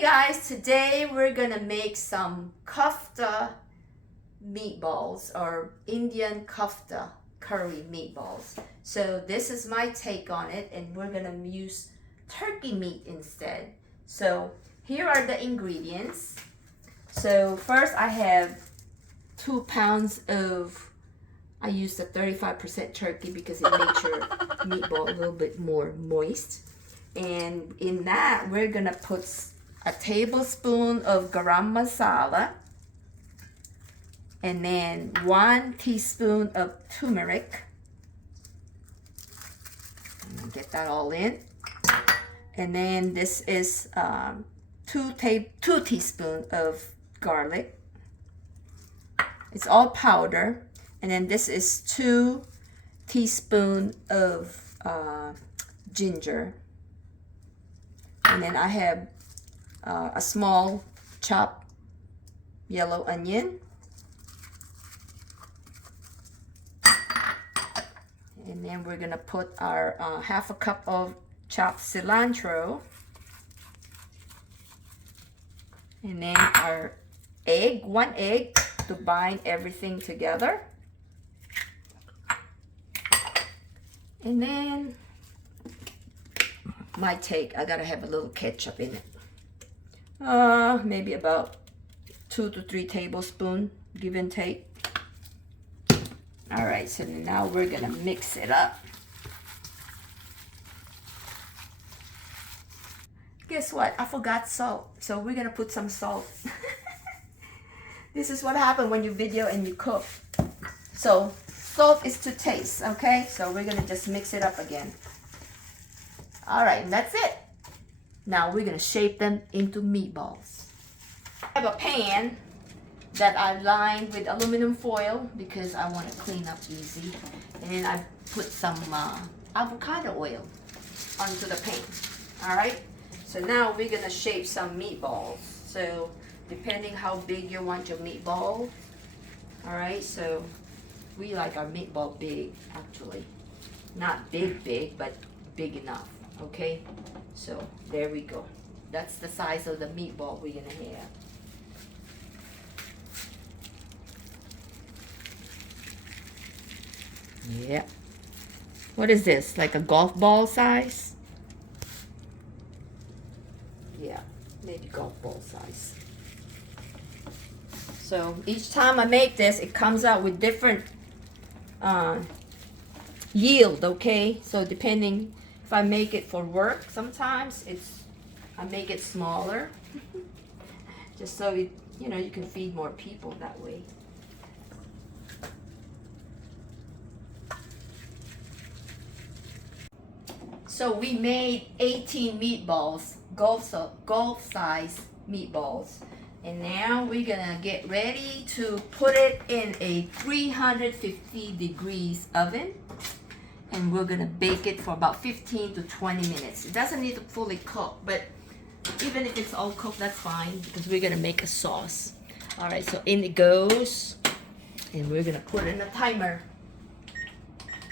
Hey guys, today we're gonna make some kofta meatballs or Indian kofta curry meatballs. So this is my take on it, and we're gonna use turkey meat instead. So here are the ingredients. So first I have 2 pounds of, I used a 35% turkey because it makes your meatball a little bit more moist. And in that, we're gonna put a tablespoon of Garam Masala, and then 1 teaspoon of turmeric. Get that all in. And then this is 2 teaspoons of garlic. It's all powder. And then this is 2 teaspoons of ginger. And then I have a small chopped yellow onion. And then we're gonna put our half a cup of chopped cilantro. And then our egg, 1 egg to bind everything together. And then my take, I gotta have a little ketchup in it. Maybe about 2 to 3 tablespoons, give and take. All right, so now we're gonna mix it up. Guess what? I forgot salt, so we're gonna put some salt. This is what happens when you video and you cook. So salt is to taste, okay? So we're gonna just mix it up again. All right, and that's it. Now we're gonna shape them into meatballs. I have a pan that I lined with aluminum foil because I want to clean up easy. And then I put some avocado oil onto the pan. All right, so now we're gonna shape some meatballs. So depending how big you want your meatball. All right, so we like our meatball big, actually. Not big, but big enough. Okay, so there we go. That's the size of the meatball we're gonna have. Yeah. What is this? Like a golf ball size? Yeah, maybe golf ball size. So each time I make this, it comes out with different yield, okay? So depending, if I make it for work, sometimes I make it smaller, just so it, you can feed more people that way. So we made 18 meatballs, golf size meatballs, and now we're gonna get ready to put it in a 350 degrees oven. And we're gonna bake it for about 15 to 20 minutes. It doesn't need to fully cook, but even if it's all cooked, that's fine because we're gonna make a sauce. All right, so in it goes, and we're gonna put in a timer,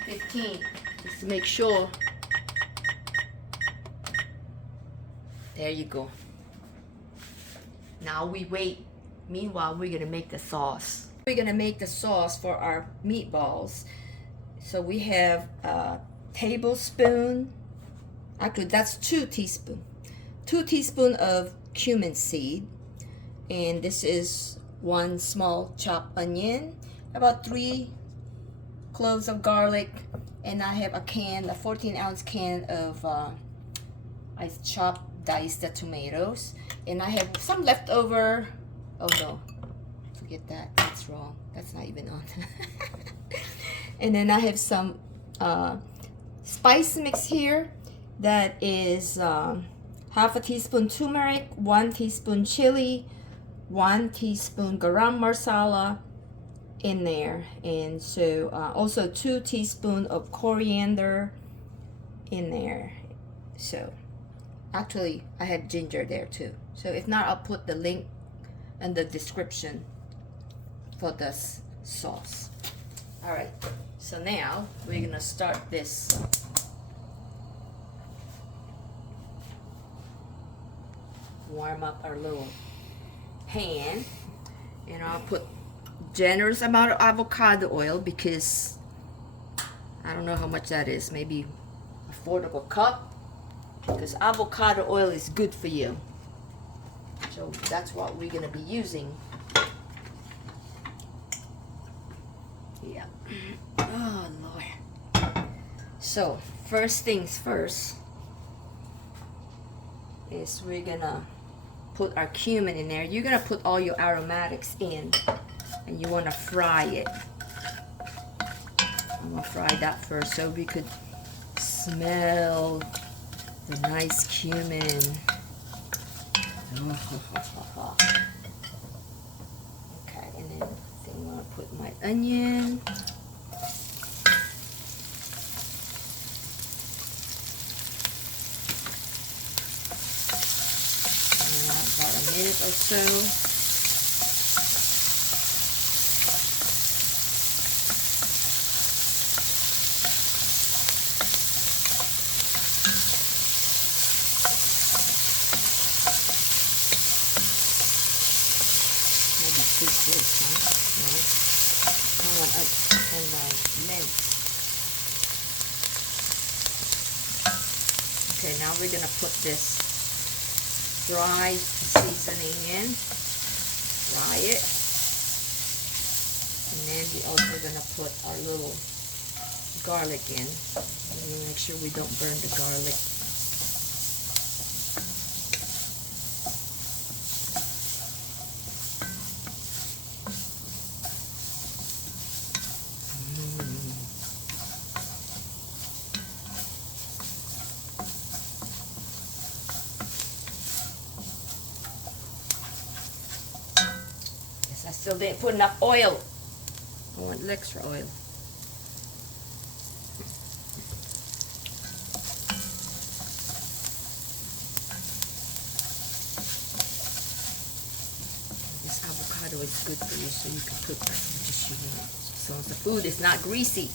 15, just to make sure. There you go. Now we wait. Meanwhile, we're gonna make the sauce. We're gonna make the sauce for our meatballs. So we have a tablespoon, actually that's 2 teaspoons. 2 teaspoons of cumin seed. And this is 1 small chopped onion, about 3 cloves of garlic. And I have a 14-ounce can of, I diced the tomatoes. And I have some leftover, oh no, forget that, that's wrong. That's not even on. And then I have some spice mix here. That is half a teaspoon turmeric, 1 teaspoon chili, 1 teaspoon garam masala in there. And so also 2 teaspoons of coriander in there. So actually I have ginger there too. So if not, I'll put the link in the description for this sauce. All right, so now we're gonna start this. warm up our little pan. And I'll put generous amount of avocado oil because I don't know how much that is, maybe a fourth of a cup, because avocado oil is good for you. So that's what we're gonna be using. Yeah. Oh Lord. So first things first is we're gonna put our cumin in there. You're gonna put all your aromatics in, and you want to fry it. I'm gonna fry that first so we could smell the nice cumin. Okay, and then I'm gonna put my onion. About a minute or so. Okay, now we're gonna put this dry seasoning in, fry it, and then we're also gonna put our little garlic in. And make sure we don't burn the garlic. I still didn't put enough oil. I want extra oil. This avocado is good for you, so you can put as much as you want, as long as the food is not greasy.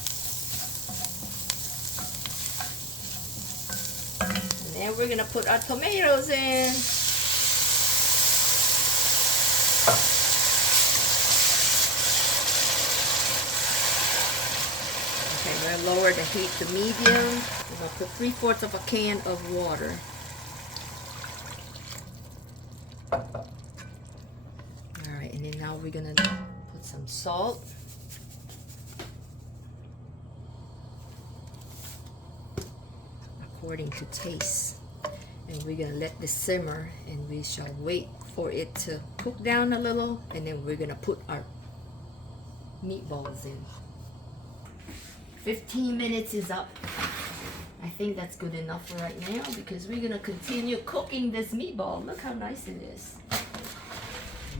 And then we're gonna put our tomatoes in. Okay, we're gonna lower the heat to medium. We're gonna put 3/4 of a can of water. All right, and then now we're gonna put some salt. According to taste. And we're gonna let this simmer, and we shall wait for it to cook down a little, and then we're gonna put our meatballs in. 15 minutes is up. I think that's good enough for right now because we're gonna continue cooking this meatball. Look how nice it is.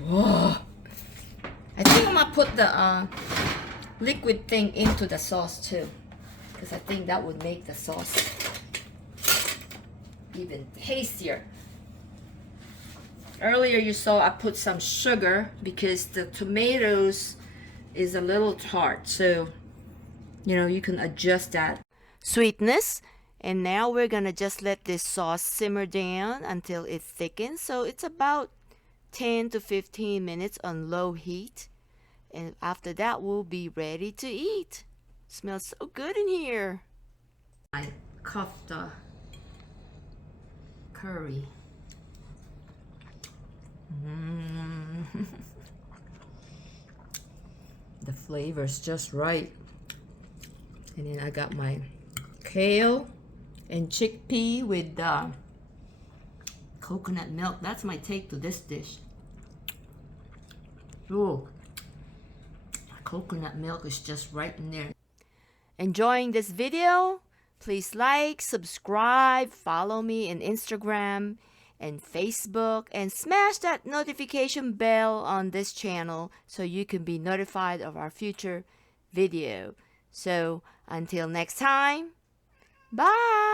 Whoa. I think I'm gonna put the liquid thing into the sauce too, because I think that would make the sauce even tastier. Earlier you saw I put some sugar because the tomatoes is a little tart, so you know, you can adjust that sweetness. And now we're gonna just let this sauce simmer down until it thickens. So it's about 10 to 15 minutes on low heat. And after that, we'll be ready to eat. Smells so good in here. My kofta curry. The flavor's just right. And then I got my kale and chickpea with coconut milk. That's my take to this dish. Ooh, coconut milk is just right in there. Enjoying this video? Please like, subscribe, follow me on Instagram and Facebook, and smash that notification bell on this channel so you can be notified of our future video. So until next time, bye!